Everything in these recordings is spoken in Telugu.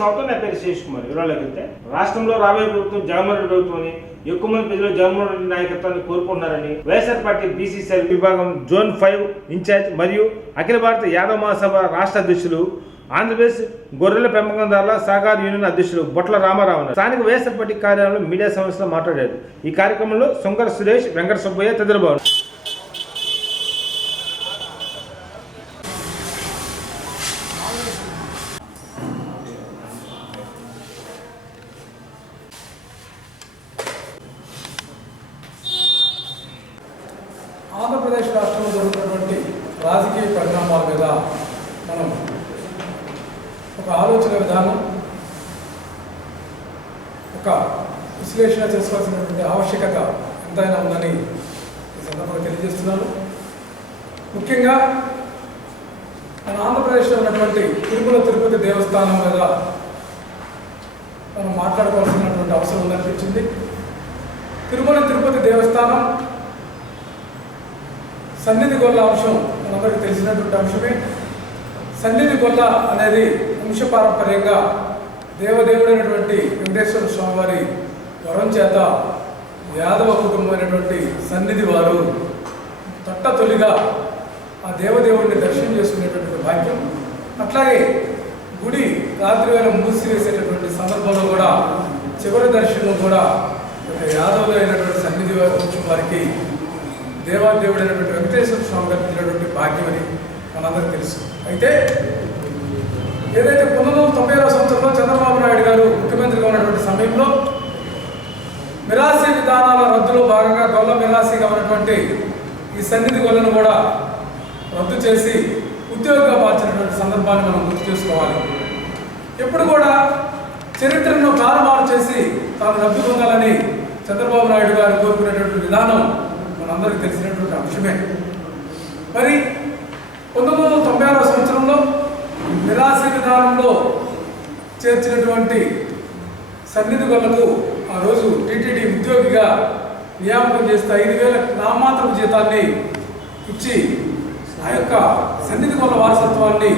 స్వాగతం. నా పేరు శేష్ కుమార్. వివరాలకు వెళ్తే రాష్ట్రంలో రాబోయే ప్రభుత్వం జగన్మోహన్ రెడ్డి ప్రభుత్వం ఎక్కువ మంది ప్రజలు జగన్మోహన్ రెడ్డి నాయకత్వాన్ని కోరుకుంటున్నారని వైఎస్ఆర్ పార్టీ బీసీసీ విభాగం జోన్ 5 ఇన్ఛార్జ్ మరియు అఖిల భారత యాదవ మహాసభ రాష్ట్ర అధ్యక్షులు ఆంధ్రప్రదేశ్ గొర్రెల పెంపకందారుల సహకార యూనియన్ అధ్యక్షులు బొట్ల రామారావు స్థానిక వైఎస్ఆర్ పార్టీ కార్యాలయంలో మీడియా సమావేశంలో మాట్లాడారు. ఈ కార్యక్రమంలో శంకర సురేష్, వెంకట సుబ్బయ్య తదితరులు బాగున్నారు. ఆంధ్రప్రదేశ్ రాష్ట్రంలో జరుగుతున్నటువంటి రాజకీయ పరిణామాల మీద మనం ఒక ఆలోచన విధానం, ఒక విశ్లేషణ చేసుకోవాల్సినటువంటి ఆవశ్యకత ఎంతైనా ఉందని ఈ సందర్భంగా తెలియజేస్తున్నాను. ముఖ్యంగా మన ఆంధ్రప్రదేశ్లో ఉన్నటువంటి తిరుపతి దేవస్థానం మీద మనం మాట్లాడుకోవాల్సినటువంటి అవసరం ఉందనిపించింది. తిరుపతి దేవస్థానం సన్నిధి గొల్ల అంశం మనందరికీ తెలిసినటువంటి అంశమే. సన్నిధి గొల్ల అనేది వంశపారంపర్యంగా దేవదేవుడైనటువంటి వెంకటేశ్వర స్వామి వారి వరం చేత యాదవ కుటుంబమైనటువంటి సన్నిధి వారు తొలిగా ఆ దేవదేవుడిని దర్శనం చేసుకునేటటువంటి భాగ్యం, అట్లాగే గుడి రాత్రి వేళ మూసివేసేటటువంటి సందర్భంలో కూడా చివరి దర్శనం కూడా యాదవులు అయినటువంటి సన్నిధి వంశం వారికి దేవాదేవుడైనటువంటి వెంకటేశ్వర స్వామి కల్పించినటువంటి భాగ్యం అని మనందరికీ తెలుసు. అయితే ఏదైతే 1990వ సంవత్సరంలో చంద్రబాబు నాయుడు గారు ముఖ్యమంత్రిగా ఉన్నటువంటి సమయంలో మిరాసీ విధానాల రద్దులో భాగంగా గొల్ల మిరాసీగా ఉన్నటువంటి ఈ సన్నిధి గొల్లను కూడా రద్దు చేసి ఉద్యోగంగా మార్చినటువంటి సందర్భాన్ని మనం గుర్తు చేసుకోవాలి. ఎప్పుడు కూడా చరిత్రను తారుమారు చేసి తాను రద్దు పొందాలని చంద్రబాబు నాయుడు గారు కోరుకునేటువంటి విధానం మనందరికీ తెలిసినటువంటి అంశమే. మరి 1990వ సంవత్సరంలో మిరాసీ విధానంలో చేర్చినటువంటి సన్నిధి గొల్లకు ఆ రోజు టీటీడీ ఉద్యోగిగా నియామకం చేస్తే 5,000 నామమాత్రపు జీతాన్ని ఇచ్చి ఆ యొక్క సన్నిధి గొల్ల వారసత్వాన్ని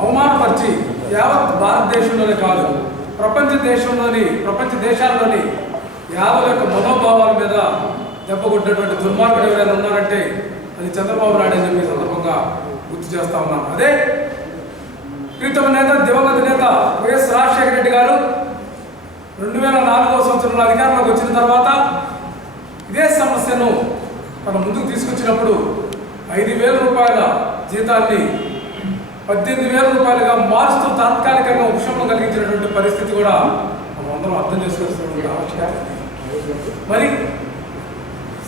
అవమానపరిచి యావత్ భారతదేశంలోనే కాదు ప్రపంచ దేశాల్లోని యాదవుల యొక్క మనోభావాల మీద దెబ్బ కొట్టినటువంటి దుర్మార్గుడు ఎవరైనా ఉన్నారంటే అది చంద్రబాబు నాయుడు అని చెప్పి సందర్భంగా గుర్తు చేస్తా ఉన్నాను. అదే ప్రీతమ నేత, దివంగత నేత వైఎస్ రాజశేఖర రెడ్డి గారు 2004వ సంవత్సరంలో అధికారంలోకి వచ్చిన తర్వాత ఇదే సమస్యను తన ముందుకు తీసుకొచ్చినప్పుడు 5,000 రూపాయల జీతాన్ని 18,000 రూపాయలుగా మారుస్తూ తాత్కాలికంగా ఉపశమనం కలిగించినటువంటి పరిస్థితి కూడా మనం అందరం అర్థం చేసుకోవాల్సినటువంటి ఆవశ్యకత. మరి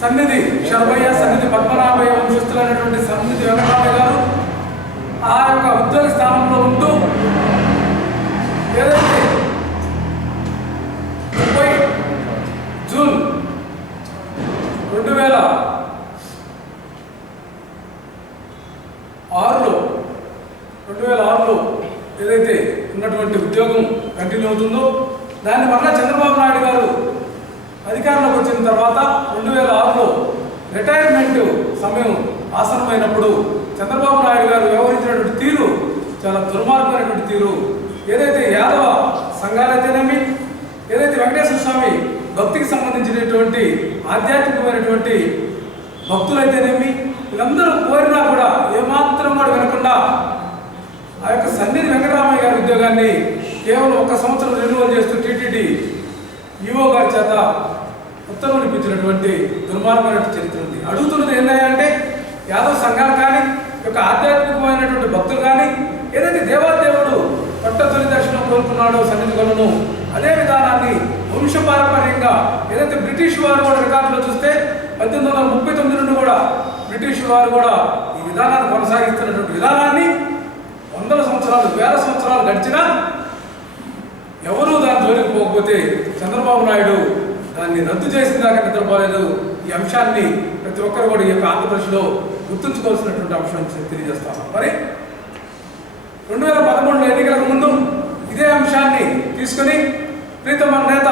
సన్నిధి శర్మయ్య, సన్నిధి పద్మనాభయ్య వంశస్థులైనటువంటి సన్నిధి వెంకటరామయ్య గారు ఆ యొక్క ఉద్యోగ స్థానంలో ఉంటూ ఏదైతే 30 జూన్ 2006లో ఏదైతే ఉన్నటువంటి ఉద్యోగం కంటిన్యూ అవుతుందో దాన్ని మళ్ళా చంద్రబాబు నాయుడు గారు అధికారంలోకి వచ్చిన తర్వాత 2006లో రిటైర్మెంట్ సమయం ఆసన్నమైనప్పుడు చంద్రబాబు నాయుడు గారు వ్యవహరించినటువంటి తీరు చాలా దుర్మార్గమైనటువంటి తీరు. ఏదైతే యాదవ సంఘాలైతేనేమి, ఏదైతే వెంకటేశ్వర స్వామి భక్తికి సంబంధించినటువంటి ఆధ్యాత్మికమైనటువంటి భక్తులైతేనేమి, వీళ్ళందరూ కోరినా కూడా ఏమాత్రం కూడా వినకుండా ఆ యొక్క సన్నిధి వెంకటరామయ్య గారి ఉద్యోగాన్ని కేవలం 1 సంవత్సరం రెన్యువల్ చేస్తూ టీటీడీ ఈవో గారి చేత ఉత్తర్వులు ఇప్పించినటువంటి దుర్మార్గమైన చరిత్ర ఉంది. అడుగుతున్నది ఏంటంటే యాదవ సంఘాలు కానీ, యొక్క ఆధ్యాత్మికమైనటువంటి భక్తులు కానీ, ఏదైతే దేవాదేవుడు తొలి దర్శనం కోరుకున్నాడో సన్నిధి గొల్లను, అదే విధానాన్ని వంశపారంపర్యంగా ఏదైతే బ్రిటిష్ వారు కూడా రికార్డులో చూస్తే 1839 నుండి కూడా బ్రిటిష్ వారు కూడా ఈ విధానాన్ని కొనసాగిస్తున్నటువంటి విధానాన్ని 100 సంవత్సరాలు 1000 సంవత్సరాలు గడిచినా ఎవరూ దాని జోలికి పోకపోతే చంద్రబాబు నాయుడు దాన్ని రద్దు చేసిన దాకా నిద్రపోలేదు. ఈ అంశాన్ని ప్రతి ఒక్కరు కూడా ఈ యొక్క ఆంధ్రప్రదేశ్లో గుర్తుంచుకోవాల్సినటువంటి అంశం తెలియజేస్తాను. మరి 2013 ఎన్నికలకు ముందు ఇదే అంశాన్ని తీసుకుని ప్రీతమ నేత,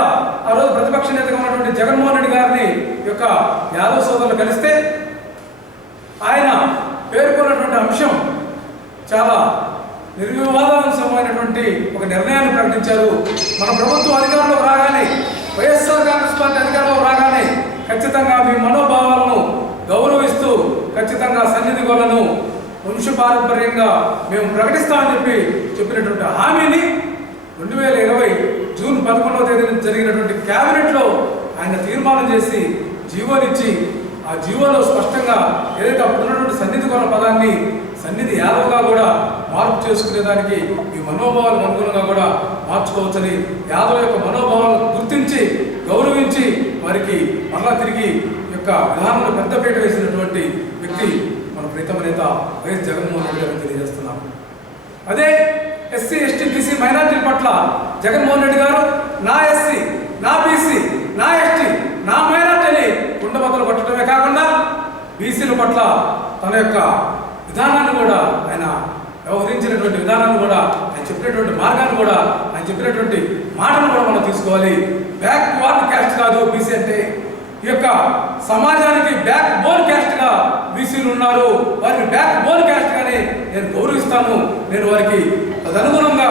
ఆ రోజు ప్రతిపక్ష నేతగా ఉన్నటువంటి జగన్మోహన్ రెడ్డి గారిని యొక్క యాదవ్ సోదరులు కలిస్తే ఆయన పేర్కొన్నటువంటి అంశం చాలా నిర్వివాదాంశమైనటువంటి ఒక నిర్ణయాన్ని ప్రకటించారు. మన ప్రభుత్వం అధికారంలో రాగానే, వైఎస్ఆర్ కాంగ్రెస్ పార్టీ అధికారంలో రాగానే ఖచ్చితంగా మీ మనోభావాలను గౌరవిస్తూ ఖచ్చితంగా సన్నిధి గొల్లను వంశపారంపర్యంగా మేము ప్రకటిస్తామని చెప్పినటువంటి హామీని 2020 జూన్ 11వ తేదీన జరిగినటువంటి క్యాబినెట్లో ఆయన తీర్మానం చేసి జీవోనిచ్చి, ఆ జీవోలో స్పష్టంగా ఏదైతే అప్పుడు ఉన్నటువంటి సన్నిధి గొల్ల పదాన్ని సన్నిధి యాదవ్గా కూడా మార్పు చేసుకునేదానికి ఈ మనోభావాలకు అనుగుణంగా కూడా మార్చుకోవచ్చని, యాదవ్ యొక్క మనోభావాలను గుర్తించి గౌరవించి వారికి మరలా తిరిగి యొక్క విధానంలో పెద్దపీట వేసినటువంటి వ్యక్తి మన ప్రీతమ నేత వైఎస్ జగన్మోహన్ రెడ్డి గారిని తెలియజేస్తున్నాం. అదే ఎస్సీ ఎస్టీ బీసీ మైనారిటీల పట్ల జగన్మోహన్ రెడ్డి గారు నా ఎస్సీ, నా బీసీ, నా ఎస్టీ, నా మైనారిటీని కుండబద్దలు పట్టడమే కాకుండా బీసీల పట్ల తన యొక్క విధానాన్ని కూడా, ఆయన వ్యవహరించినటువంటి విధానాన్ని కూడా, ఆయన చెప్పినటువంటి మార్గాన్ని కూడా, ఆయన చెప్పినటువంటి మాటను కూడా మనం తీసుకోవాలి. బ్యాక్వర్డ్ క్యాస్ట్ కాదు బీసీ అంటే, ఈ యొక్క సమాజానికి బ్యాక్ బోన్ క్యాస్ట్గా బీసీలు ఉన్నారు. వారిని బ్యాక్ బోన్ క్యాస్ట్గానే నేను గౌరవిస్తాను, నేను వారికి తదనుగుణంగా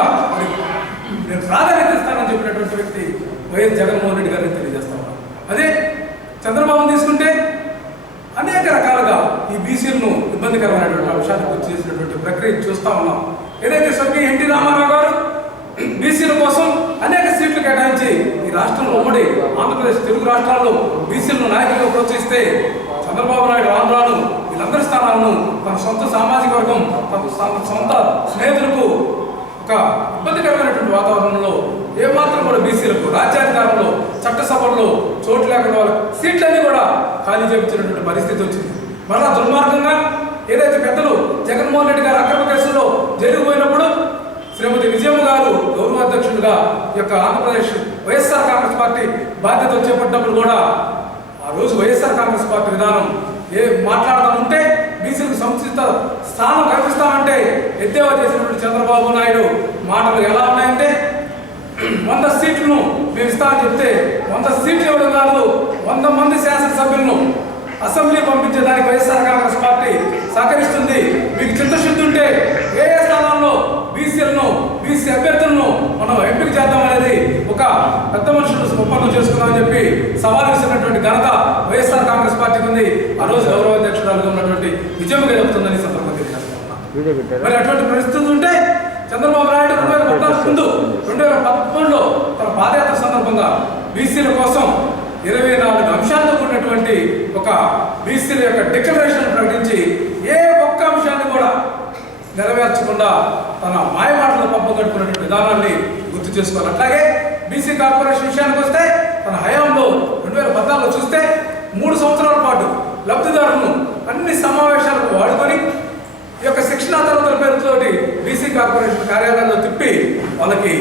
నేను ప్రాధాన్యత ఇస్తానని చెప్పినటువంటి వ్యక్తి వైఎస్ జగన్మోహన్ రెడ్డి గారిని తెలియజేస్తా ఉన్నాను. అదే చంద్రబాబు తీసుకుంటే అనేక రకాలుగా ఈ బీసీలను ఇబ్బందికరమైనటువంటి అంశాలకు గుర్తు చేసినటువంటి ప్రక్రియ చూస్తూ ఉన్నాం. ఏదైతే స్వర్గీయ ఎన్టీ రామారావు గారు బీసీల కోసం అనేక సీట్లు కేటాయించి ఈ రాష్ట్రంలో ఉమ్మడి ఆంధ్రప్రదేశ్ తెలుగు రాష్ట్రాల్లో బీసీలను నాయకులుగా ప్రోత్సహిస్తే, చంద్రబాబు నాయుడు ఆంధ్రాను వీళ్ళందరి స్థానాలను తన సొంత సామాజిక వర్గం, తన సొంత స్నేహితులకు ఒక ఇబ్బందికరమైనటువంటి వాతావరణంలో ఏమాత్రం కూడా బీసీలకు రాజ్యాధికారంలో, చట్టసభల్లో చోటు లేకుండా వాళ్ళ సీట్లన్నీ కూడా ఖాళీ చేయించినటువంటి పరిస్థితి వచ్చింది. మరలా దుర్మార్గంగా ఏదైతే పెద్దలు జగన్మోహన్ రెడ్డి గారు అక్రమ కేసులో జరిగిపోయినప్పుడు శ్రీమతి విజయమ్మ గారు గౌరవాధ్యక్షుడిగా ఈ యొక్క ఆంధ్రప్రదేశ్ వైఎస్ఆర్ కాంగ్రెస్ పార్టీ బాధ్యతలు చేపట్టినప్పుడు కూడా ఆ రోజు వైఎస్ఆర్ కాంగ్రెస్ పార్టీ విధానం మాట్లాడదాం ఉంటే బీసీలకు సముచిత స్థానం కల్పిస్తామంటే ఎద్దేవా చేసినటువంటి చంద్రబాబు నాయుడు మాటలు ఎలా ఉన్నాయంటే, 100 సీట్లను మేము ఇస్తామని చెప్తే 100 సీట్లు ఇవ్వడం కాదు, 100 మంది శాసనసభ్యులను అసెంబ్లీ పంపించేదానికి వైఎస్ఆర్ కాంగ్రెస్ పార్టీ సహకరిస్తుంది. మీకు చిత్తశుద్ధి ఉంటే ఏ స్థానాల్లో బీసీలను, బీసీ అభ్యర్థులను మనం ఎంపిక చేద్దామనేది ఒక పెద్ద మనుషులు ఒప్పందం చేసుకున్నామని చెప్పి సవాల్ విసిరినటువంటి ఘనత వైఎస్ఆర్ కాంగ్రెస్ పార్టీకి ఉంది. ఆ రోజు గౌరవాధ్యక్షురాలుగా ఉన్నటువంటి విజయమ్మ జరుగుతుందని సందర్భంగా తెలియజేస్తున్నాం. మరి అటువంటి పరిస్థితులు ఉంటే చంద్రబాబు నాయుడు 2014 ముందు 2013లో తన పాదయాత్ర సందర్భంగా బీసీల కోసం 24 అంశాలతో కూడినటువంటి ఒక బీసీల యొక్క డిక్లరేషన్ ప్రకటించి ఏ ఒక్క అంశాన్ని కూడా నెరవేర్చకుండా తన మాయమాటలు పబ్బం గడుపుకున్నటువంటి విధానాన్ని గుర్తు చేసుకోవాలి. అట్లాగే బీసీ కార్పొరేషన్ విషయానికి వస్తే తన హయాంలో 2014లో చూస్తే 3 సంవత్సరాల పాటు లబ్ధిదారులను అన్ని సమావేశాలకు వాడుకొని ఈ యొక్క శిక్షణా తరగతుల పేరుతోటి బీసీ కార్పొరేషన్ కార్యాలయాల్లో తిప్పి వాళ్ళకి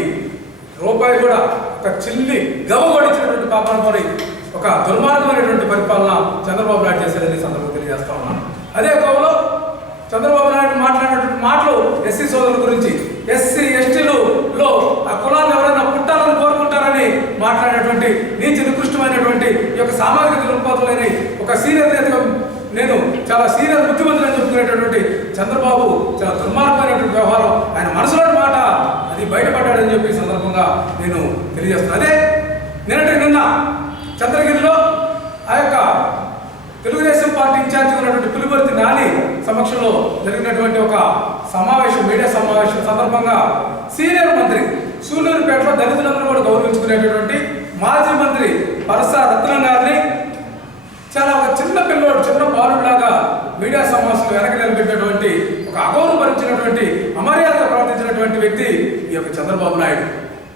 రూపాయి కూడా ఒక చిల్లి గవ్వగొడిచినటువంటి పాపనపడి ఒక దుర్మార్గమైనటువంటి పరిపాలన చంద్రబాబు నాయుడు చేశారని సందర్భంగా తెలియజేస్తా ఉన్నాను. అదే కోవలో చంద్రబాబు నాయుడు మాట్లాడినటువంటి మాటలు ఎస్సీ సోదరుల గురించి, ఎస్సీ ఎస్టీలలో ఆ కులాన్ని ఎవరైనా పుట్టాలని కోరుకుంటారని మాట్లాడినటువంటి నీతి నికృష్టమైనటువంటి ఈ యొక్క సామాజిక దృక్పథాలని ఒక సీనియర్ నేతగా నేను చాలా సీనియర్ ముఖ్యమంత్రి అని చెప్పుకునేటటువంటి చంద్రబాబు చాలా దుర్మార్గమైనటువంటి వ్యవహారం, ఆయన మనసులోని మాట అది బయటపడ్డాడని చెప్పి సందర్భంగా నేను తెలియజేస్తున్నాను. అదే నిన్న చంద్రగిరిలో ఆ యొక్క తెలుగుదేశం పార్టీ ఇన్ఛార్జిగా ఉన్నటువంటి పులివర్తి నాని సమక్షంలో జరిగినటువంటి ఒక సమావేశం, మీడియా సమావేశం సందర్భంగా సీనియర్ మంత్రి సూలూరుపేటలో దళితులందరూ కూడా గౌరవించుకునేటటువంటి మాజీ మంత్రి పరస రత్నం గారిని చాలా ఒక చిన్న పిల్లోడు, చిన్న బాలుడిలాగా మీడియా సమావేశంలో వెనక నిలబెట్టినటువంటి ఒక అగౌరవపరిచినటువంటి అమర్యాద ప్రవర్తించినటువంటి వ్యక్తి ఈ యొక్క చంద్రబాబు నాయుడు.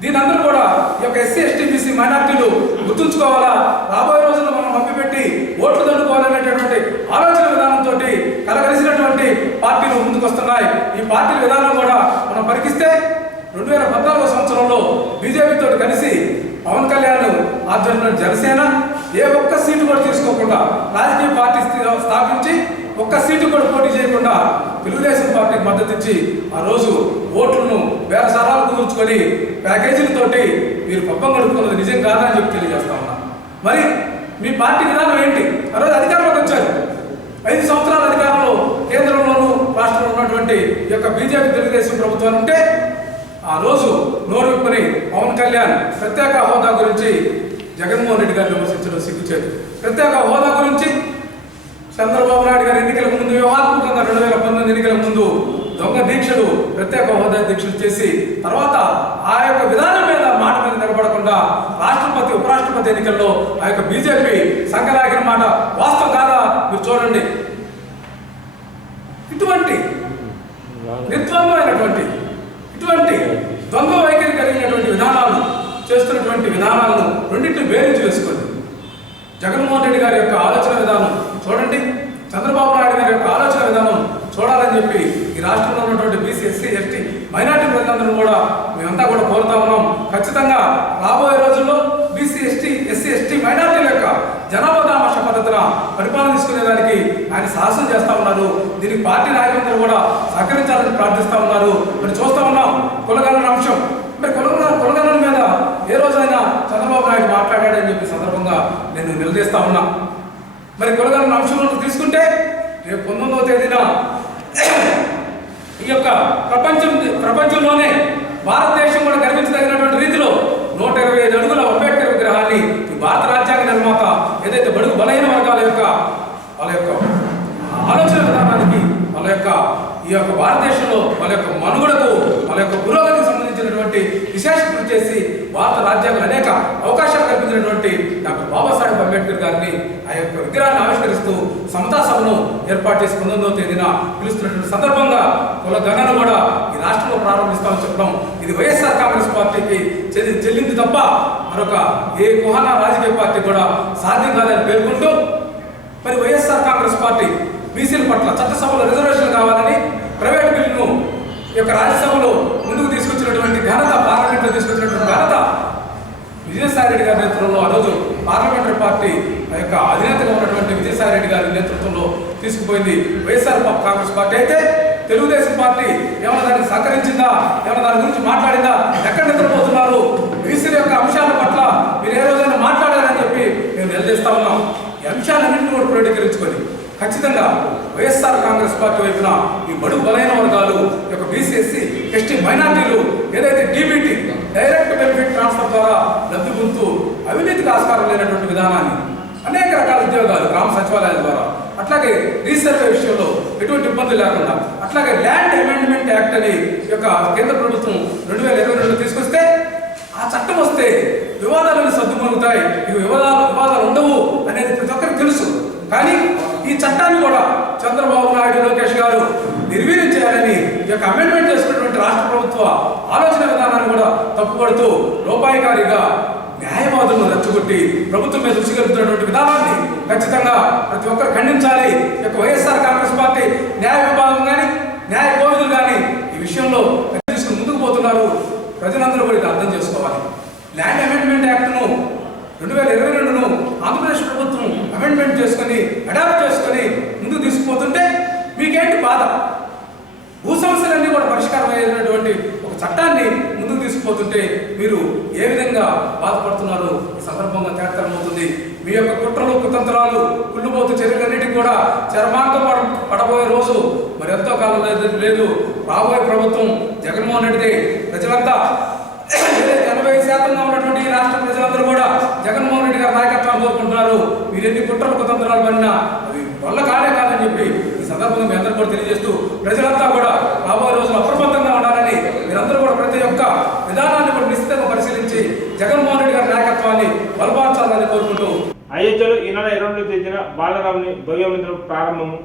దీని అందరూ కూడా ఈ యొక్క ఎస్సీ ఎస్టీ బీసీ మైనార్టీలు గుర్తుంచుకోవాలా, రాబోయే రోజుల్లో మనం మభ్యపెట్టి ఓట్లు దండుకోవాలనేటటువంటి ఆలోచన విధానంతో కలగలిసినటువంటి పార్టీలు ముందుకు వస్తున్నాయి. ఈ పార్టీల విధానం కూడా మనం పరికిస్తే 2014 సంవత్సరంలో బీజేపీతో కలిసి పవన్ కళ్యాణ్ ఆధ్వర్యంలో జనసేన ఏ ఒక్క సీటు కూడా తీసుకోకుండా రాజకీయ పార్టీ స్థాపించి ఒక్క సీటు కూడా పోటీ చేయకుండా తెలుగుదేశం పార్టీకి మద్దతు ఇచ్చి ఆ రోజు ఓట్లను వేల సారాలు కుదుర్చుకొని ప్యాకేజీలతోటి మీరు పబ్బం గడుపుకున్నది నిజం కాదని చెప్పి తెలియజేస్తా ఉన్నా. మరి మీ పార్టీ విధానం ఏంటి? ఆ రోజు అధికారంలోకి వచ్చారు, 5 సంవత్సరాల అధికారంలో కేంద్రంలోనూ రాష్ట్రంలో ఉన్నటువంటి చేస్తున్నటువంటి ఈ యొక్క బీజేపీ తెలుగుదేశం ప్రభుత్వాలు ఉంటే ఆ రోజు నోరు విప్పని పవన్ కళ్యాణ్ ప్రత్యేక హోదా గురించి జగన్మోహన్ రెడ్డి గారిని విమర్శించడం సిగ్గుచేటు. ప్రత్యేక హోదా గురించి చంద్రబాబు నాయుడు గారు ఎన్నికల ముందు వ్యూహాత్మకంగా 2019 ఎన్నికల ముందు దొంగ దీక్షలు ప్రత్యేక హోదా దీక్షలు చేసి తర్వాత ఆ యొక్క విధానం మీద మాట మీద నిలబడకుండా రాష్ట్రపతి ఉపరాష్ట్రపతి ఎన్నికల్లో ఆ యొక్క బీజేపీ సంకలాగిన మాట వాస్తవం కాదా మీరు చూడండి. ఇటువంటి నిర్ద్వంద్వమైనటువంటి ఇటువంటి ద్వంద్వ వైఖరి కలిగినటువంటి విధానాలు చేస్తున్నటువంటి విధానాలను రెండింటిని బేరించి వేసుకోండి. జగన్మోహన్ రెడ్డి గారి యొక్క ఆలోచన విధానం చూడండి, చంద్రబాబు నాయుడు గారి యొక్క ఆలోచన విధానం చూడాలని చెప్పి ఈ రాష్ట్రంలో ఉన్నటువంటి బీసీ ఎస్సీ ఎస్టీ మైనార్టీ ప్రజలందరూ కూడా మేమంతా కూడా కోరుతా ఉన్నాం. ఖచ్చితంగా రాబోయే రోజుల్లో బీసీ ఎస్సీ ఎస్టీ మైనార్టీల యొక్క జనాభా దామాష పద్ధతిన పరిపాలన తీసుకునేదానికి ఆయన సాహసం చేస్తా ఉన్నారు. దీనికి పార్టీ నాయకులందరూ కూడా సహకరించాలని ప్రార్థిస్తా ఉన్నారు. మరి చూస్తా ఉన్నాం కులగణన అంశం. మరి కులగణన మీద ఏ రోజైనా చంద్రబాబు నాయుడు మాట్లాడాడని చెప్పి సందర్భంగా నేను నిలదీస్తా ఉన్నా. మరి కులగణన అంశంలో తీసుకుంటే రేపు 19వ తేదీన ఈ యొక్క ప్రపంచంలోనే భారతదేశం కూడా గర్వించదగినటువంటి రీతిలో 125 అడుగుల అంబేద్కర్ విగ్రహాన్ని ఈ భారత రాజ్యాంగ నిర్మాత ఏదైతే బడుగు బలహీన వర్గాల యొక్క వాళ్ళ యొక్క ఆలోచన విధానానికి వాళ్ళ యొక్క ఈ యొక్క భారతదేశంలో వాళ్ళ యొక్క మనుగడకు వాళ్ళ యొక్క పురోగతికి సంబంధించినటువంటి విశేష కృషి చేసి భారత రాజ్యాంగంలో అనేక అవకాశాలు కల్పించినటువంటి డాక్టర్ బాబాసాహెబ్ అంబేద్కర్ గారిని ఆ యొక్క విగ్రహాన్ని ఆవిష్కరిస్తూ సమతా సభను ఏర్పాటు చేసి 19వ తేదీన పిలుస్తున్నటువంటి సందర్భంగా కుల గణన కూడా ఈ రాష్ట్రంలో ప్రారంభిస్తామని చెప్పడం ఇది వైఎస్ఆర్ కాంగ్రెస్ పార్టీకి చెల్లింది తప్ప మరొక ఏ కుహానా రాజకీయ పార్టీ కూడా సాధ్యం కాదని పేర్కొంటూ మరి వైఎస్ఆర్ కాంగ్రెస్ పార్టీ బీసీల పట్ల చట్టసభలో రిజర్వేషన్ కావాలని ప్రైవేట్ బిల్లును ఈ యొక్క రాజ్యసభలో ముందుకు తీసుకొచ్చినటువంటి ఘనత, పార్లమెంట్లో తీసుకొచ్చినటువంటి ఘనత విజయసాయి రెడ్డి గారి నేతృత్వంలో ఆ రోజు పార్లమెంటరీ పార్టీ ఆ యొక్క అధినేతగా ఉన్నటువంటి విజయసాయి రెడ్డి గారి నేతృత్వంలో తీసుకుపోయింది వైఎస్ఆర్ కాంగ్రెస్ పార్టీ. అయితే తెలుగుదేశం పార్టీ ఏమైనా దానికి సహకరించిందా, ఏమైనా దాని గురించి మాట్లాడిందా, ఎక్కడ నిద్రపోతున్నారు, బీసీల యొక్క అంశాల పట్ల మీరు ఏ రోజైనా మాట్లాడారని చెప్పి మేము నిలదీస్తా ఉన్నాం. ఈ అంశాలన్నింటినీ కూడా క్రోడీకరించుకొని ఖచ్చితంగా వైఎస్ఆర్ కాంగ్రెస్ పార్టీ వైపున ఈ బడుగు బలైన వర్గాలు యొక్క బీసీ ఎస్సీ ఎస్టీ మైనార్టీలు ఏదైతే డీబీటీ డైరెక్ట్ బెనిఫిట్ ట్రాన్స్ఫర్ ద్వారా లబ్ధి పొందుతూ అవినీతికి ఆస్కారం లేనటువంటి విధానాన్ని అనేక రకాల ఉద్యోగాలు గ్రామ సచివాలయాల ద్వారా, అట్లాగే రీసర్వే విషయంలో ఎటువంటి ఇబ్బందులు లేకుండా, అట్లాగే ల్యాండ్ అమెండ్మెంట్ యాక్ట్ అని యొక్క కేంద్ర ప్రభుత్వం 2022లో తీసుకొస్తే ఆ చట్టం వస్తే వివాదాలను సర్దుమరుగుతాయి, ఇవి వివాదాలు ఉండవు అనేది ప్రతి ఒక్కరికి తెలుసు. కానీ ఈ చట్టాన్ని కూడా చంద్రబాబు నాయుడు లోకేష్ గారు నిర్వీర్యం చేయాలని ఈ యొక్క అమెండ్మెంట్ చేసుకున్నటువంటి రాష్ట్ర ప్రభుత్వ ఆలోచన విధానాన్ని కూడా తప్పుపడుతూ లోపాయికారిగా న్యాయవాదులను రెచ్చగొట్టి ప్రభుత్వం మీద ఉసిగలుపుతున్నటువంటి విధానాన్ని ఖచ్చితంగా ప్రతి ఒక్కరు ఖండించాలి. ఈ యొక్క వైఎస్ఆర్ కాంగ్రెస్ పార్టీ న్యాయ విభాగం కానీ న్యాయ కోవిదులు కానీ ఈ విషయంలో తీసుకుని ముందుకు పోతున్నారు. ప్రజలందరూ కూడా ఇది అర్థం చేసుకోవాలి. ల్యాండ్ అమెండ్మెంట్ యాక్ట్ను 2022ను ఆంధ్రప్రదేశ్ ప్రభుత్వం అమెండ్మెంట్ చేసుకొని అడాప్ట్ చేసుకొని ముందుకు తీసుకుపోతుంటే మీకేంటి బాధ? భూ సమస్యలన్నీ కూడా పరిష్కారం అయ్యేటువంటి ఒక చట్టాన్ని ముందుకు తీసుకుపోతుంటే మీరు ఏ విధంగా బాధపడుతున్నారు ఈ సందర్భంగా తేటతెల్లమవుతుంది. మీ యొక్క కుట్రలు కుతంత్రాలు కుళ్ళుబోతు చర్యలన్నిటికీ కూడా చరమాంకం పడబోయే రోజు మరి ఎంతో కాలం లేదు. రాబోయే ప్రభుత్వం జగన్మోహన్ రెడ్డిదే. ప్రజలంతా 80% ఉన్నటువంటి రాష్ట్ర ప్రజలందరూ కూడా జగన్మోహన్ రెడ్డి గారి నాయకత్వాన్ని కోరుకుంటున్నారు. మీరు ఎన్ని కుట్రలు కుతంత్రాలు పడినా అవి వల్ల కాదని చెప్పి ఈ సందర్భంగా మీ అందరూ కూడా తెలియజేస్తూ ప్రజలంతా కూడా రాబోయే రోజులు అప్రమత్తంగా ఉండాలని మీరందరూ కూడా ప్రతి ఒక్క విధానాన్ని కూడా నిశ్చితంగా పరిశీలించి జగన్మోహన్ రెడ్డి గారి నాయకత్వాన్ని బలపరచాలని కోరుకుంటూ అయోధ్యలో ఈ నెల 22వ తేదీన బాలరాముని భవ్యమందిరం ప్రారంభము,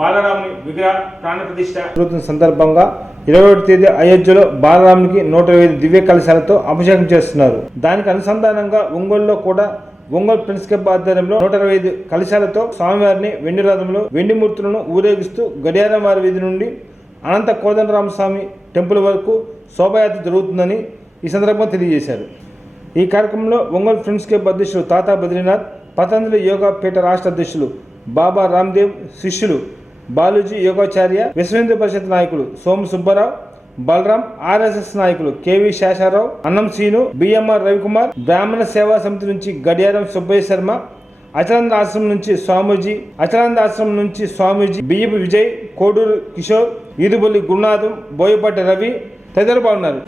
బాలరాముని విగ్రహ ప్రాణ ప్రతిష్ఠ జరుగుతున్న సందర్భంగా 21వ తేదీ అయోధ్యలో బాలరామునికి 125 దివ్య కలశాలతో అభిషేకం చేస్తున్నారు. దానికి అనుసంధానంగా ఒంగోలులో కూడా ఒంగోలు ప్రిన్స్ క్లబ్ ఆధ్వర్యంలో 125 కలశాలతో స్వామివారిని వెండి రథంలో వెండి మూర్తులను ఊరేగిస్తూ గడియారం వారి వీధి నుండి అనంత కోదండరామస్వామి టెంపుల్ వరకు శోభాయాత్ర జరుగుతుందని ఈ సందర్భంగా తెలియజేశారు. ఈ కార్యక్రమంలో ఒంగోలు ప్రిన్స్ క్లబ్ అధ్యక్షులు తాతా బద్రీనాథ్, పతంజలి యోగా పీఠ రాష్ట్ర అధ్యక్షులు బాబా రామ్దేవ్, శిష్యులు బాలూజీ యోగాచార్య, విశ్వేంద్ర పరిషత్ నాయకులు సోము సుబ్బారావు, బలరాం, ఆర్ఎస్ఎస్ నాయకులు కేవీ శేషారావు, అన్నం సీను, బిఎంఆర్ రవికుమార్, బ్రాహ్మణ సేవా సమితి నుంచి గడియారం సుబ్బయ్య శర్మ, అచలానంద ఆశ్రమం నుంచి స్వామీజీ బియ్యపు విజయ్, కోడూరు కిషోర్, ఈదుబొల్లి గురునాథం, బోయపాటి రవి తదితరులు పాల్గొన్నారు.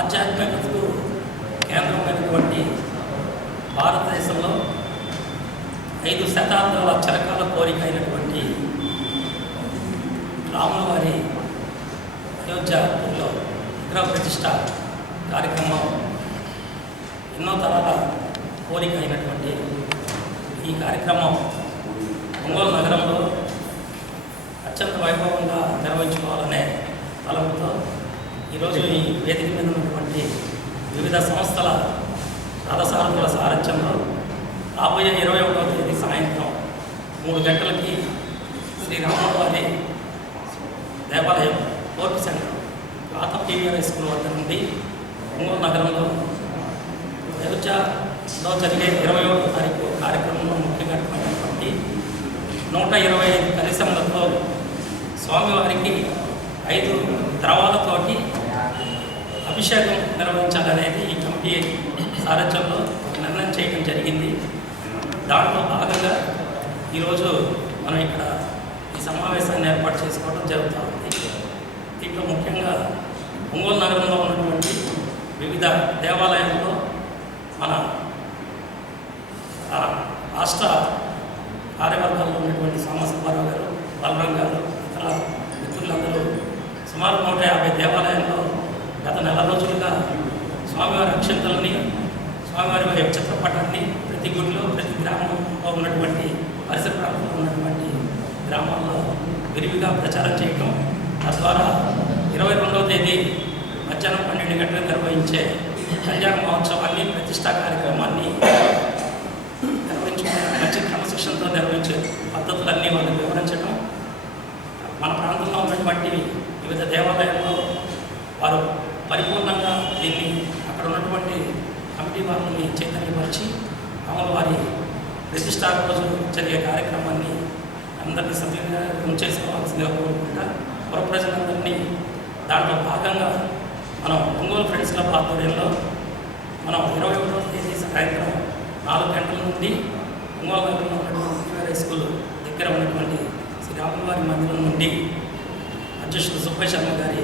ఆధ్యాత్మికతకు కేంద్రమైనటువంటి భారతదేశంలో 5 శతాబ్దాల చిరకాల కోరిక అయినటువంటి రాముల వారి అయోధ్యలో విగ్రహ ప్రతిష్ట కార్యక్రమం ఎన్నో తరాల కోరిక అయినటువంటి ఈ కార్యక్రమం ఒంగోలు నగరంలో అత్యంత వైభవంగా నిర్వహించుకోవాలనే తలంపుతో ఈరోజు ఈ వేదిక మీద ఉన్నటువంటి వివిధ సంస్థల రథసారథుల సారథ్యంలో రాబోయే 21వ తేదీ సాయంత్రం 3 గంటలకి శ్రీరాముల వారి దేవాలయం కోర్టు సెంటర్ పాత పీవీఆర్ హై స్కూల్ వద్ద నుండి ఒంగోలు నగరంలో అయోధ్యలో జరిగే 21వ తారీఖు కార్యక్రమంలో ముఖ్య ఘట్టమైనటువంటి 125 కలశములతో స్వామివారికి 5 ద్రవాలతోటి అభిషేకం నిర్వహించాలనేది ఈ కమిటీ సారథ్యంలో నిర్ణయం చేయడం జరిగింది. దాంట్లో భాగంగా ఈరోజు మనం ఇక్కడ ఈ సమావేశాన్ని ఏర్పాటు చేసుకోవడం జరుగుతుంది. దీంట్లో ముఖ్యంగా ఒంగోలు నగరంలో ఉన్నటువంటి వివిధ దేవాలయాల్లో మన రాష్ట్ర కార్యవర్గాల్లో ఉన్నటువంటి సోమసుబ్బారావు గారు, బలరాం గారు, ఇతర మిత్రులందరూ సుమారు 150 దేవాలయాల్లో గత నెల రోజులుగా స్వామివారి అక్షంతలని, స్వామివారి చిత్రపటాన్ని ప్రతి గుడిలో, ప్రతి గ్రామంలో ఉన్నటువంటి పరిసర ప్రాంతంలో ఉన్నటువంటి గ్రామాల్లో విరివిగా ప్రచారం చేయటం, తద్వారా 22వ తేదీ మధ్యాహ్నం 12 గంటలకు నిర్వహించే కళ్యాణ మహోత్సవాన్ని, ప్రతిష్టా కార్యక్రమాన్ని నిర్వహించుకునే మంచి క్రమశిక్షణతో నిర్వహించే పద్ధతులన్నీ వాళ్ళకి వివరించడం, మన ప్రాంతంలో ఉన్నటువంటి వివిధ దేవాలయాల్లో వారు పరిపూర్ణంగా దీన్ని అక్కడ ఉన్నటువంటి కమిటీ వారిని చైతన్యపరిచి అమ్మవారి ప్రతిష్టా రోజు జరిగే కార్యక్రమాన్ని అందరినీ సద్వినియోగం చేసుకోవాల్సిందిగా కోరుకుంటా పుర ప్రజలందరినీ దాంట్లో భాగంగా మనం ఒంగోలు ఫ్రెండ్స్ క్లబ్ ఆధ్వర్యంలో మనం 21వ తేదీ సాయంత్రం 4 గంటల నుండి ఒంగోలు నగరంలో ఉన్నటువంటి పీవీఆర్ హై స్కూల్ దగ్గర ఉన్నటువంటి శ్రీరాముల వారి మందిరం నుండి అధ్యక్షుడు సుబ్బయ్య శర్మ గారి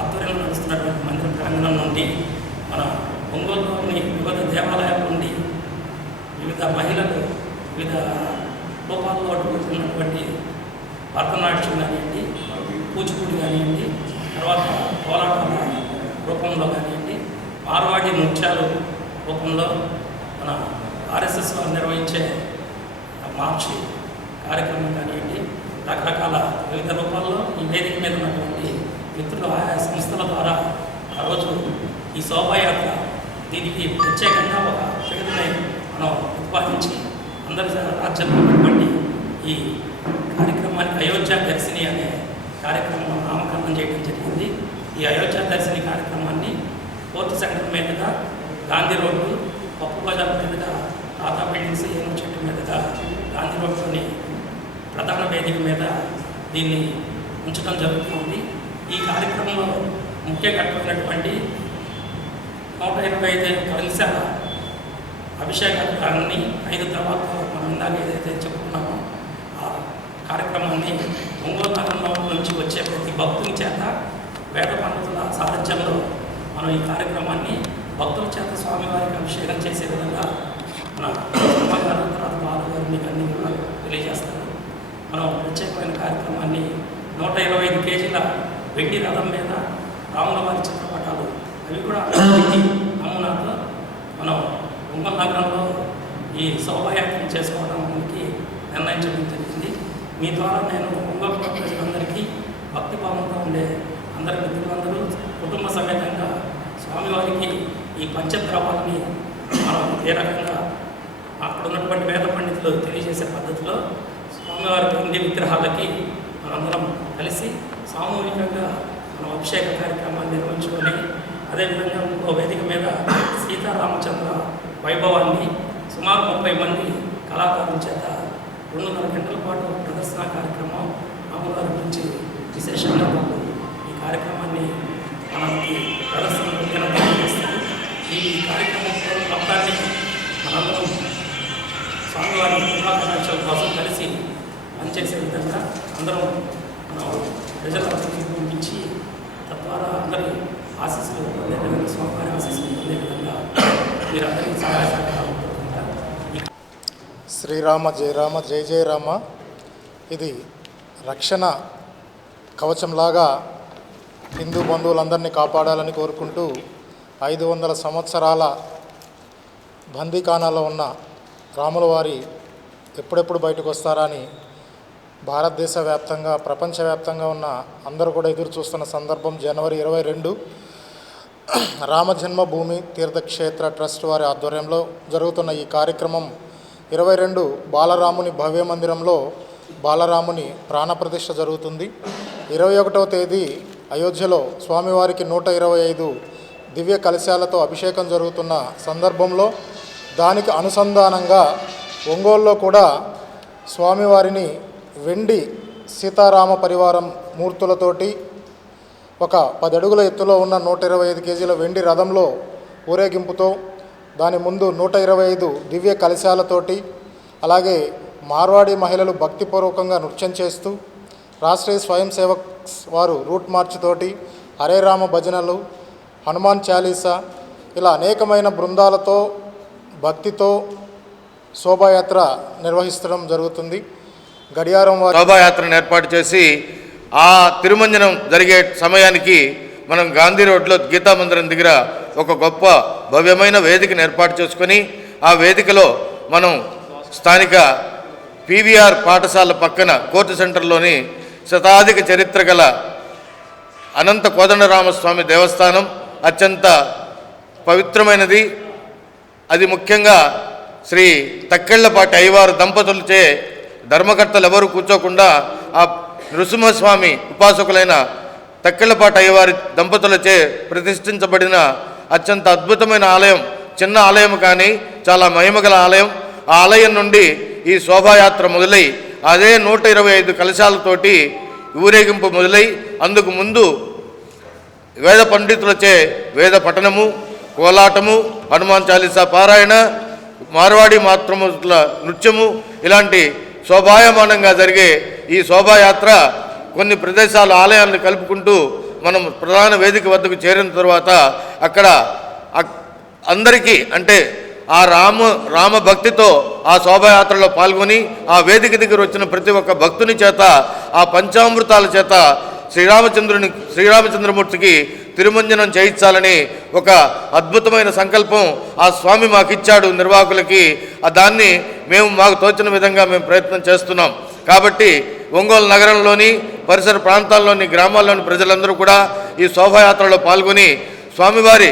ఆధ్వర్యంలో నడుస్తున్నటువంటి మందిర ప్రాంగణం నుండి మన ఒంగోలులోని వివిధ దేవాలయాల నుండి వివిధ మహిళలు వివిధ రూపాల్లో ఉన్నటువంటి భరతనాట్యం కానివ్వండి, కూచిపూడి కానివ్వండి, తర్వాత కోలాటాల రూపంలో కానివ్వండి, మార్వాడి నృత్యాలు రూపంలో మన ఆర్ఎస్ఎస్ వారు నిర్వహించే మార్చి కార్యక్రమం కానివ్వండి, రకరకాల వివిధ రూపాల్లో ఈ వేదిక మీద ఉన్నటువంటి మిత్రులు ఆయా సంస్థల ద్వారా ఆ రోజు ఈ శోభాయాత్ర దీనికి ప్రత్యేకంగా ఒక పేరుని మనం ఉత్పాదించి అందరి రాజ్యంలో ఉన్నటువంటి ఈ కార్యక్రమానికి అయోధ్య దర్శిని అనే కార్యక్రమం నామకరణం చేయడం జరిగింది. ఈ అయోధ్య దర్శిని కార్యక్రమాన్ని కోర్టు సెంటర్ మీదుగా గాంధీ రోడ్డు, పప్పు బజార్ మీదుగా టాటా బిల్డింగ్స్ ఏమో చెట్టు మీదుగా గాంధీ రోడ్డులోని ప్రధాన వేదిక మీద దీన్ని ఉంచడం జరుగుతుంది. ఈ కార్యక్రమంలో ముఖ్య ఘట్టమైనటువంటి 125 కలశాల అభిషేకాన్ని 5 ద్రవాలతో మనం ఇందాక ఏదైతే చెప్పుకున్నామో ఆ కార్యక్రమాన్ని ఒంగోలు నగరంలో నుంచి వచ్చే ప్రతి భక్తుని చేత వేద పండితుల సారథ్యంలో మనం ఈ కార్యక్రమాన్ని భక్తుల చేత స్వామివారికి అభిషేకం చేసే విధంగా మన గారు తర్వాత బాలు గారు మీకు అన్ని కూడా తెలియజేస్తారు. మనం ప్రత్యేకమైన కార్యక్రమాన్ని 125 కేజీల వెండి రథం మీద రాముల వారి చిత్రపటాలు అవి కూడా నమూనాతో మనం ఒంగోలు నగరంలో ఈ శోభాయాత్ర చేసుకోవడానికి నిర్ణయించడం జరిగింది. మీ ద్వారా నేను ఒంగోలు ప్రజలందరికీ భక్తిభావంతో ఉండే అందరి మిత్రులందరూ కుటుంబ సమేతంగా స్వామివారికి ఈ పంచద్రవాలని మనం ఏ రకంగా అక్కడ ఉన్నటువంటి వేద పండితులు తెలియజేసే పద్ధతిలో స్వామివారి వెండి విగ్రహాలకి మనందరం కలిసి సామూహికంగా మనం అభిషేక కార్యక్రమాన్ని నిర్వహించుకొని అదేవిధంగా ఇంకో వేదిక మీద సీతారామచంద్ర వైభవాన్ని సుమారు 30 మంది కళాకారుల చేత 2.5 గంటల పాటు ప్రదర్శన కార్యక్రమం అమ్మవారి గురించి విశేషంగా మాకు ఈ కార్యక్రమాన్ని మనకి ప్రదర్శన తెలియజేస్తారు. ఈ కార్యక్రమం మొత్తాన్ని మనందరం స్వామివారి కృపాకటాక్షల కోసం కలిసి పనిచేసే విధంగా అందరం మనం ప్రజలందరికీ పంపించి తద్వారా అందరి ఆశీస్సులు పొందే విధంగా స్వామివారి ఆశీస్సులు పొందే విధంగా మీరందరికీ సహాయ సహకారాలు కోరుకుంటారు. శ్రీరామ జయ రామ జయ జయ రామ. ఇది రక్షణ కవచంలాగా హిందూ బంధువులందరినీ కాపాడాలని కోరుకుంటూ 500 సంవత్సరాల బందీఖానాలో ఉన్న రాముల వారి ఎప్పుడెప్పుడు బయటకు వస్తారా అని భారతదేశ వ్యాప్తంగా ప్రపంచవ్యాప్తంగా ఉన్న అందరూ కూడా ఎదురు చూస్తున్న సందర్భం. జనవరి 22 రామజన్మభూమి తీర్థక్షేత్ర ట్రస్ట్ వారి ఆధ్వర్యంలో జరుగుతున్న ఈ కార్యక్రమం 22 బాలరాముని భవ్య మందిరంలో బాలరాముని ప్రాణప్రతిష్ఠ జరుగుతుంది. 21వ తేదీ అయోధ్యలో స్వామివారికి 125 దివ్య కలశాలతో అభిషేకం జరుగుతున్న సందర్భంలో దానికి అనుసంధానంగా ఒంగోలులో కూడా స్వామివారిని వెండి సీతారామ పరివారం మూర్తులతోటి ఒక 10 అడుగుల ఎత్తులో ఉన్న 125 కేజీల వెండి రథంలో ఊరేగింపుతో దాని ముందు 125 దివ్య కలశాలతోటి అలాగే మార్వాడి మహిళలు భక్తిపూర్వకంగా నృత్యం చేస్తూ రాష్ట్రీయ స్వయం సేవక్ వారు రూట్ మార్చ్ తోటి హరే రామ భజనలు హనుమాన్ చాలీసా ఇలా అనేకమైన బృందాలతో భక్తితో శోభాయాత్ర నిర్వహించడం జరుగుతుంది. గడియారం వారి శోభాయాత్రను ఏర్పాటు చేసి ఆ తిరుమంజనం జరిగే సమయానికి మనం గాంధీ రోడ్లో గీతా మందిరం దగ్గర ఒక గొప్ప భవ్యమైన వేదికను ఏర్పాటు చేసుకొని ఆ వేదికలో మనం స్థానిక పీవీఆర్ పాఠశాల పక్కన కోర్టు సెంటర్లోని శతాధిక చరిత్ర గల అనంత కోదండరామస్వామి దేవస్థానం అత్యంత పవిత్రమైనది. అది ముఖ్యంగా శ్రీ తక్కెళ్లపాటి అయ్యవారు దంపతులచే ధర్మకర్తలు ఎవరు కూర్చోకుండా ఆ నృసింహస్వామి ఉపాసకులైన తక్కెళ్లపాటి అయ్యవారి దంపతులచే ప్రతిష్ఠించబడిన అత్యంత అద్భుతమైన ఆలయం. చిన్న ఆలయం కానీ చాలా మహిమగల ఆలయం. ఆ ఆలయం నుండి ఈ శోభాయాత్ర మొదలై అదే 125 కలశాలతోటి ఊరేగింపు మొదలై అందుకు ముందు వేద పండితులచే వేద పఠనము, కోలాటము, హనుమాన్ చాలీసా పారాయణ, మార్వాడి మాతృమూర్తుల నృత్యము ఇలాంటి శోభాయమానంగా జరిగే ఈ శోభాయాత్ర కొన్ని ప్రదేశాల ఆలయాలను కలుపుకుంటూ మనం ప్రధాన వేదిక వద్దకు చేరిన తర్వాత అక్కడ అందరికీ అంటే ఆ రామ భక్తితో ఆ శోభాయాత్రలో పాల్గొని ఆ వేదిక దగ్గర వచ్చిన ప్రతి ఒక్క భక్తుని చేత ఆ పంచామృతాల చేత శ్రీరామచంద్రమూర్తికి తిరుమంజనం చేయించాలని ఒక అద్భుతమైన సంకల్పం ఆ స్వామి మాకిచ్చాడు నిర్వాహకులకి. దాన్ని మేము మాకు తోచిన విధంగా మేము ప్రయత్నం చేస్తున్నాం. కాబట్టి ఒంగోలు నగరంలోని పరిసర ప్రాంతాల్లోని గ్రామాల్లోని ప్రజలందరూ కూడా ఈ శోభాయాత్రలో పాల్గొని స్వామివారి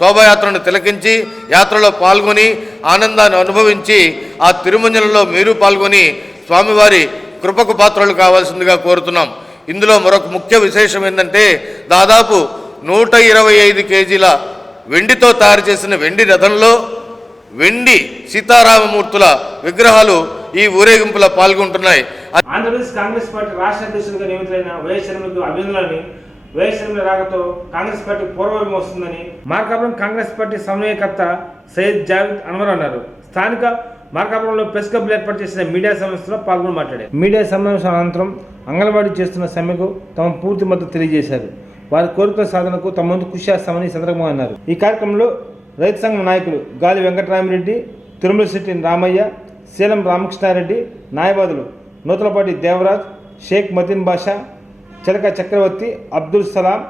శోభాయాత్రను తిలకించి యాత్రలో పాల్గొని ఆనందాన్ని అనుభవించి ఆ తిరుమంజనంలో మీరు పాల్గొని స్వామివారి కృపకు పాత్రలు కావాల్సిందిగా కోరుతున్నాం. ఇందులో మరొక ముఖ్య విశేషం ఏంటంటే దాదాపు 125 కేజీల వెండితో తయారు చేసిన వెండి రథంలో వెండి సీతారామమూర్తుల విగ్రహాలు ఈ ఊరేగింపులో పాల్గొంటున్నాయి. ఆంధ్రప్రదేశ్ కాంగ్రెస్ పార్టీ రాష్ట్ర అధ్యక్షుడిగా నియమితులైన వైఎస్ షర్మిలకు అభినందనలని, వైఎస్ షర్మిల రాకతో కాంగ్రెస్ పార్టీ పూర్వవైపు వస్తుందని మార్కాపురం కాంగ్రెస్ పార్టీ సమన్వయకర్త సయ్యద్ జావేద్ అన్వర్ అన్నారు. స్థానిక మార్కాపురంలో ప్రెస్ క్లబ్లు ఏర్పాటు చేసిన మీడియా సమావేశంలో పాల్గొని మాట్లాడారు. మీడియా సమావేశం అనంతరం అంగన్వాడీ చేస్తున్న సమ్మెకు తమ పూర్తి మద్దతు తెలియజేశారు. వారి కోరికల సాధనకు తమ ముందు కృషి చేస్తామని ఈ సందర్భంగా అన్నారు. ఈ కార్యక్రమంలో రైతు సంఘం నాయకులు గాలి వెంకటరామిరెడ్డి, తిరుమల శెట్టి రామయ్య, శీలం రామకృష్ణారెడ్డి, న్యాయవాదులు నూతలపాటి దేవరాజ్, షేక్ మతీన్ బాషా, చిలక చక్రవర్తి, అబ్దుల్ సలాం,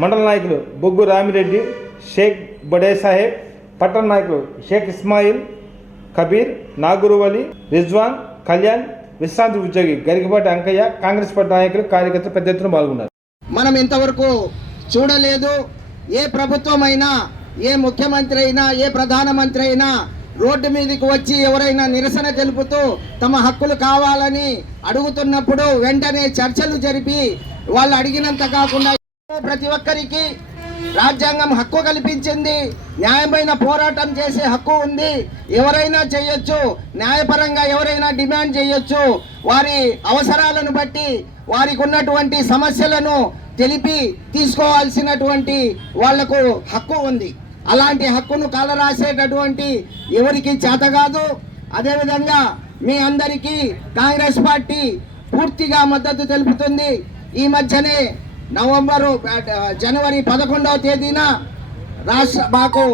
మండల నాయకులు బొగ్గు రామిరెడ్డి, షేక్ బడే సాహెబ్, పట్టణ నాయకులు షేక్ ఇస్మాయిల్, కబీర్, నాగురువలి, రిజ్వాన్, కళ్యాణ్, విశ్రాంతి ఉద్యోగి గరికపాటి అంకయ్య, కాంగ్రెస్ పార్టీ నాయకులు కార్యకర్తలు పెద్ద ఎత్తున పాల్గొన్నారు. మనం ఇంతవరకు చూడలేదు. ఏ ప్రభుత్వం అయినా, ఏ ముఖ్యమంత్రి అయినా, ఏ ప్రధానమంత్రి అయినా రోడ్డు మీదకి వచ్చి ఎవరైనా నిరసన తెలుపుతూ తమ హక్కులు కావాలని అడుగుతున్నప్పుడు వెంటనే చర్చలు జరిపి వాళ్ళు అడిగినంత కాకుండా ప్రతి ఒక్కరికి రాజ్యాంగం హక్కు కల్పించింది. న్యాయమైన పోరాటం చేసే హక్కు ఉంది. ఎవరైనా చేయొచ్చు, న్యాయపరంగా ఎవరైనా డిమాండ్ చేయొచ్చు. వారి అవసరాలను బట్టి వారికి ఉన్నటువంటి సమస్యలను తెలిపి తీసుకోవాల్సినటువంటి వాళ్లకు హక్కు ఉంది. అలాంటి హక్కును కాలరాసేటటువంటి ఎవరికి చేత కాదు. అదేవిధంగా మీ అందరికీ కాంగ్రెస్ పార్టీ పూర్తిగా మద్దతు తెలుపుతుంది. ఈ మధ్యనే జనవరి 11వ తేదీన మాకు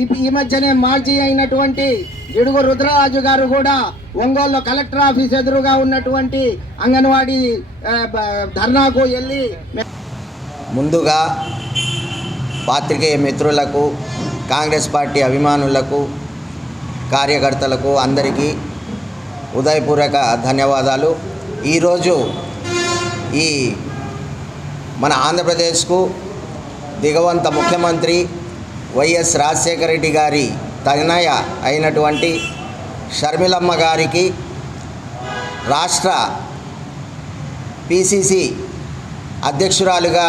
ఈ మధ్యనే మాజీ అయినటువంటి జిడుగు రుద్రరాజు గారు కూడా ఒంగోలులో కలెక్టర్ ఆఫీస్ ఎదురుగా ఉన్నటువంటి అంగన్వాడీ ధర్నాకు వెళ్ళి ముందుగా పాత్రికేయ మిత్రులకు, కాంగ్రెస్ పార్టీ అభిమానులకు, కార్యకర్తలకు అందరికీ ఉదయపూర్వక ధన్యవాదాలు. ఈరోజు ఈ మన ఆంధ్రప్రదేశ్కు దిగవంత ముఖ్యమంత్రి వైఎస్ రాజశేఖర రెడ్డి గారి తనయ అయినటువంటి షర్మిలమ్మ గారికి రాష్ట్ర పిసిసి అధ్యక్షురాలుగా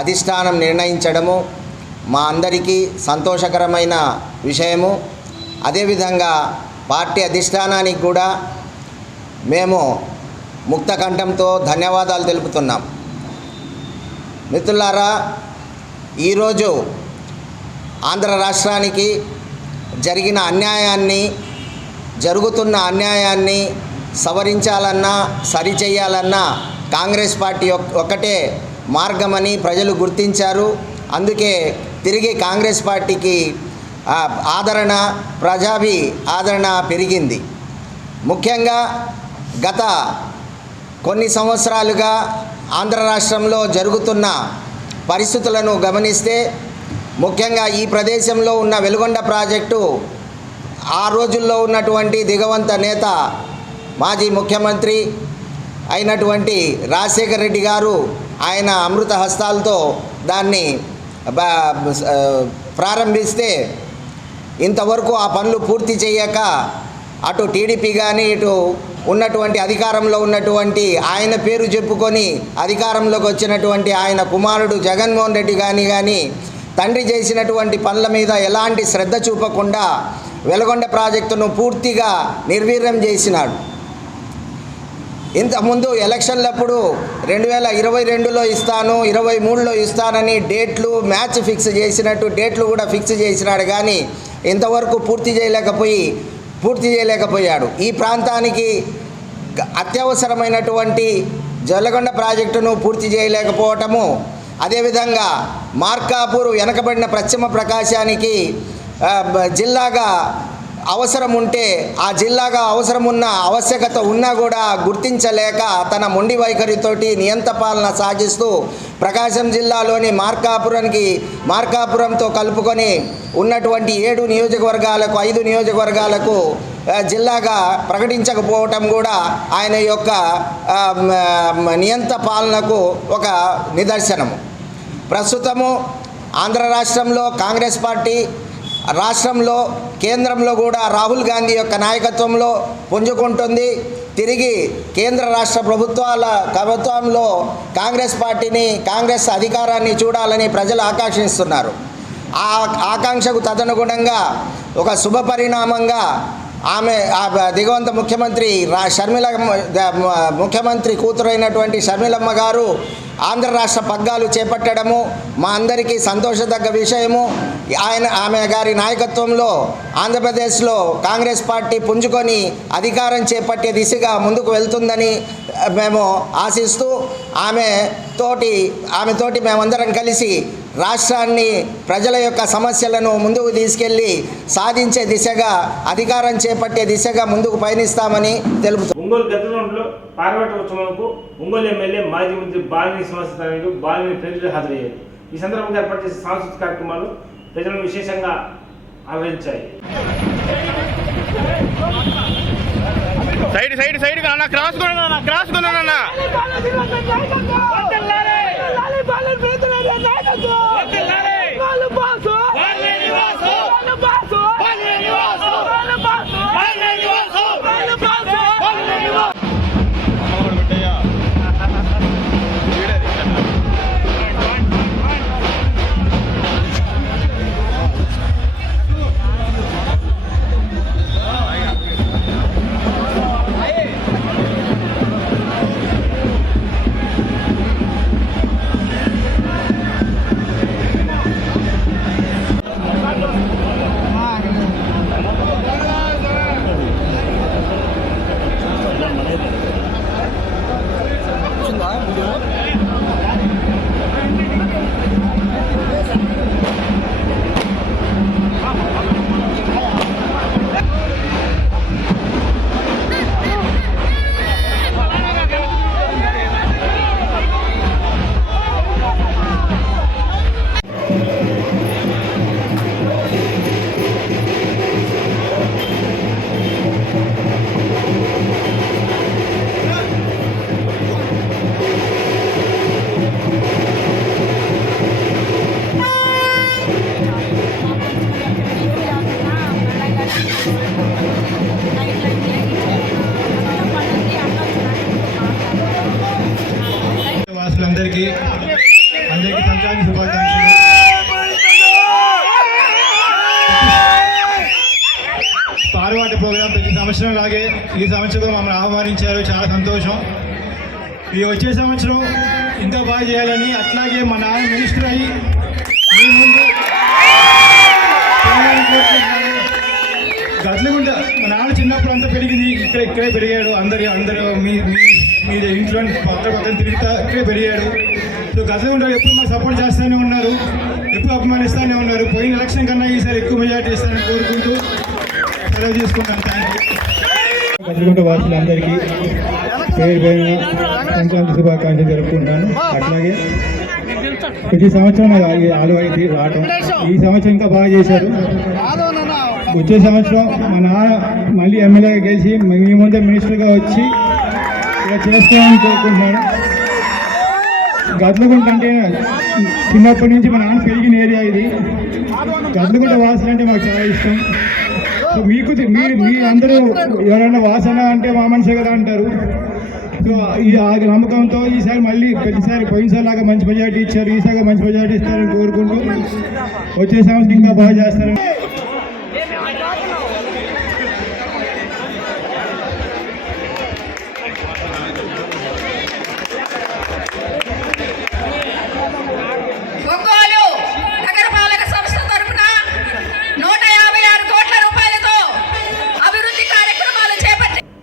అధిష్టానం నిర్ణయించడము మా అందరికీ సంతోషకరమైన విషయము. అదేవిధంగా పార్టీ అధిష్టానానికి కూడా మేము ముక్త కంఠంతో ధన్యవాదాలు తెలుపుతున్నాం. మిత్రులారా, ఈరోజు ఆంధ్ర రాష్ట్రానికి జరుగుతున్న అన్యాయాన్ని సవరించాలన్నా, సరిచేయాలన్నా కాంగ్రెస్ పార్టీ ఒక్కటే మార్గమని ప్రజలు గుర్తించారు. అందుకే తిరిగి కాంగ్రెస్ పార్టీకి ప్రజాభి ఆదరణ పెరిగింది. ముఖ్యంగా గత కొన్ని సంవత్సరాలుగా ఆంధ్ర రాష్ట్రంలో జరుగుతున్న పరిస్థితులను గమనిస్తే, ముఖ్యంగా ఈ ప్రదేశంలో ఉన్న వెలుగొండ ప్రాజెక్టు ఆ రోజుల్లో ఉన్నటువంటి దిగవంత నేత మాజీ ముఖ్యమంత్రి అయినటువంటి రాజశేఖర రెడ్డి గారు ఆయన అమృత హస్తాలతో దాన్ని ప్రారంభిస్తే ఇంతవరకు ఆ పనులు పూర్తి చేయక అటు టీడీపీ కానీ ఇటు ఉన్నటువంటి అధికారంలో ఉన్నటువంటి ఆయన పేరు చెప్పుకొని అధికారంలోకి వచ్చినటువంటి ఆయన కుమారుడు జగన్మోహన్ రెడ్డి కానీ తండ్రి చేసినటువంటి పనుల మీద ఎలాంటి శ్రద్ధ చూపకుండా వెలుగొండ ప్రాజెక్టును పూర్తిగా నిర్వీర్యం చేసినాడు. ఇంతకుముందు ఎలక్షన్లప్పుడు 2022లో ఇస్తాను, 23లో ఇస్తానని డేట్లు మ్యాచ్ ఫిక్స్ చేసినట్టు డేట్లు కూడా ఫిక్స్ చేసినాడు. కానీ ఇంతవరకు పూర్తి చేయలేకపోయాడు. ఈ ప్రాంతానికి అత్యవసరమైనటువంటి జలగొండ ప్రాజెక్టును పూర్తి చేయలేకపోవటము, అదేవిధంగా మార్కాపూర్ వెనకబడిన పశ్చిమ ప్రకాశానికి జిల్లాగా అవసరం ఉంటే ఆ జిల్లాగా అవసరమున్న ఆవశ్యకత ఉన్నా కూడా గుర్తించలేక తన మొండి వైఖరితోటి నియంత పాలన సాగిస్తూ ప్రకాశం జిల్లాలోని మార్కాపురంతో కలుపుకొని ఉన్నటువంటి 7 నియోజకవర్గాలకు 5 నియోజకవర్గాలకు జిల్లాగా ప్రకటించకపోవటం కూడా ఆయన యొక్క నియంత పాలనకు ఒక నిదర్శనము. ప్రస్తుతము ఆంధ్ర రాష్ట్రంలో కాంగ్రెస్ పార్టీ రాష్ట్రంలో కేంద్రంలో కూడా రాహుల్ గాంధీ యొక్క నాయకత్వంలో పుంజుకుంటుంది. తిరిగి కేంద్ర రాష్ట్ర ప్రభుత్వంలో కాంగ్రెస్ పార్టీని, కాంగ్రెస్ అధికారాన్ని చూడాలని ప్రజలు ఆకాంక్షిస్తున్నారు. ఆ ఆకాంక్షకు తదనుగుణంగా ఒక శుభ పరిణామంగా ఆమె దిగవంత ముఖ్యమంత్రి కూతురైనటువంటి షర్మిలమ్మ గారు ఆంధ్ర రాష్ట్ర పగ్గాలు చేపట్టడము మా అందరికీ సంతోషదగ్గ విషయము. ఆమె గారి నాయకత్వంలో ఆంధ్రప్రదేశ్లో కాంగ్రెస్ పార్టీ పుంజుకొని అధికారం చేపట్టే దిశగా ముందుకు వెళ్తుందని మేము ఆశిస్తూ ఆమెతోటి మేమందరం కలిసి రాష్ట్రాన్ని ప్రజల యొక్క సమస్యలను ముందుకు తీసుకెళ్ళి సాధించే దిశగా అధికారం చేపట్టే దిశగా ముందుకు పయనిస్తామని తెలుపుతున్నాం. ఒంగోలు గద్దరంలో పార్లమెంట్ ఉత్సవాలకు ఒంగోలు ఎమ్మెల్యే మాజీ మంత్రి బాలినేని శ్రీనివాసరావు బాలినేని ప్రజలు హాజరయ్యారు. ఈ సందర్భంగా ఏర్పాటు చేసే సాంస్కృతిక కార్యక్రమాలు ప్రజలను విశేషంగా ఆదరించాయి. సైడ్ క్రాస్ కొన్నా అందరికీ సంక్రాంతి శుభాకాంక్షలు. పారువాటి ప్రోగ్రాం ప్రతి సంవత్సరం లాగే ఈ సంవత్సరం మమ్మల్ని ఆహ్వానించారు, చాలా సంతోషం. ఈ వచ్చే సంవత్సరం ఇంకా బాగా చేయాలని, అట్లాగే మా నాన్న మినిస్టర్ అయ్యి మీ ముందు గట్లగుంట మా నాన్న చిన్నప్పుడు అంతా పెరిగింది ఇక్కడే పెరిగాడు. అందరూ మీ ఇంట్లో కొత్త తిరుగుతా ఇక్కడే పెరిగాడు. సో గట్లగుంట ఎప్పుడు మాకు సపోర్ట్ చేస్తూనే ఉన్నారు, ఎప్పుడు అభిమానిస్తూనే ఉన్నారు. పోయిన ఎలక్షన్ కన్నా ఈసారి ఎక్కువ మెజార్టీ ఇస్తారని కోరుకుంటూ సెలవు తీసుకుంటాను. Thank you. గట్లగుంట వాసులందరికీ పేరు పేరున సంక్రాంతి శుభాకాంక్షలు జరుపుకుంటాను. అట్లాగే ప్రతి సంవత్సరం ఆలువైతే రావటం, ఈ సంవత్సరం ఇంకా బాగా చేశారు. వచ్చే సంవత్సరం మా నాన్న మళ్ళీ ఎమ్మెల్యేగా గెలిచి మీ ముందే మినిస్టర్గా వచ్చి ఇలా చేస్తామని కోరుకుంటున్నాను. గట్లగుంట అంటే చిన్నప్పటి నుంచి మా నాన్న పెరిగిన ఏరియా ఇది. గట్లగుంట వాసన అంటే మాకు చాలా ఇష్టం. సో మీ అందరూ ఎవరైనా వాసన అంటే మా మనిషి కదా అంటారు. సో ఈ నమ్మకంతో ఈసారి మళ్ళీ పోయినసారి లాగా మంచి మెజార్టీ ఇచ్చారు, ఈసారి మంచి మెజార్టీ ఇస్తారని కోరుకుంటూ వచ్చే సంవత్సరం ఇంకా బాగా చేస్తారని.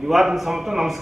ఈ వార్తల సమస్య నమస్కారం.